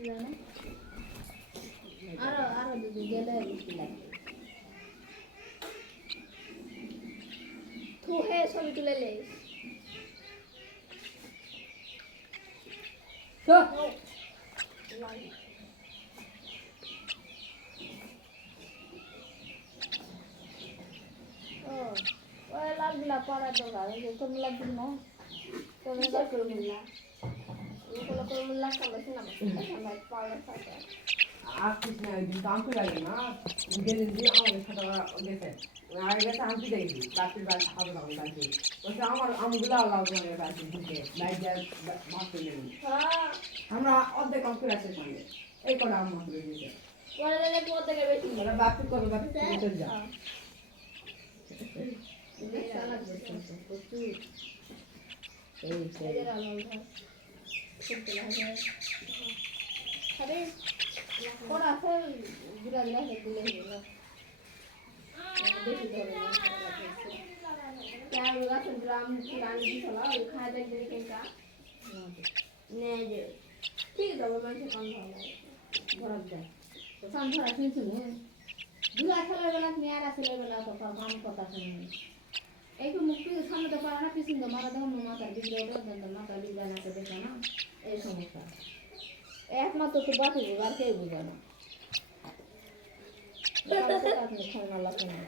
জানে আরো যদি গেলে বেশি লাগবে তো হে ছবি তুলে লে তো ওই লাগলা পড়া দরকার তুমি লাগবে না তুমি লাগবে না ওগুলো করে লাগলে না আমরা পড়া থাকে আর কিছু না দিন কাম করে লাগে না গেলেন যে আমাদের সাথে গেছে আগে গেছে আমি দেখি বাকির বাড়ি হবে না বাকি বলছে আমার আমগুলো আল্লাহ করে বাকি দিতে লাইট যা মাত্র নেই আমরা অর্ধেক কাম করে আসছে সঙ্গে এই করে আম মাত্র দিতে পরে দেখে তো অর্ধেকের বেশি ওরা বাকি করবে বাকি চলে যা এই সেই আরে কোন আছে গুড়া গুড়া সব দিলে হলো বেশি ধরে না চার গাছের গ্রাম রানী দিছলা ওই খায় দেখ দিলে কেনকা নে যে ঠিক তবে মানুষ কম ভালো ঘরত যায় তো সামনে শুনছি নে দুলা খেলার বেলা নিয়ার আসলে বেলা তো কাম কথা শুনি এই তো মুক্তি সামনে তো পারা না পিছন তো মারা দেখো মাথার বিগড়ে ওঠে মাথার বিগড়ে না তো দেখে না এই সমস্যা একমাত্র তো বাকি আর কেউ বুঝে না আপনি খাওয়া লাগে না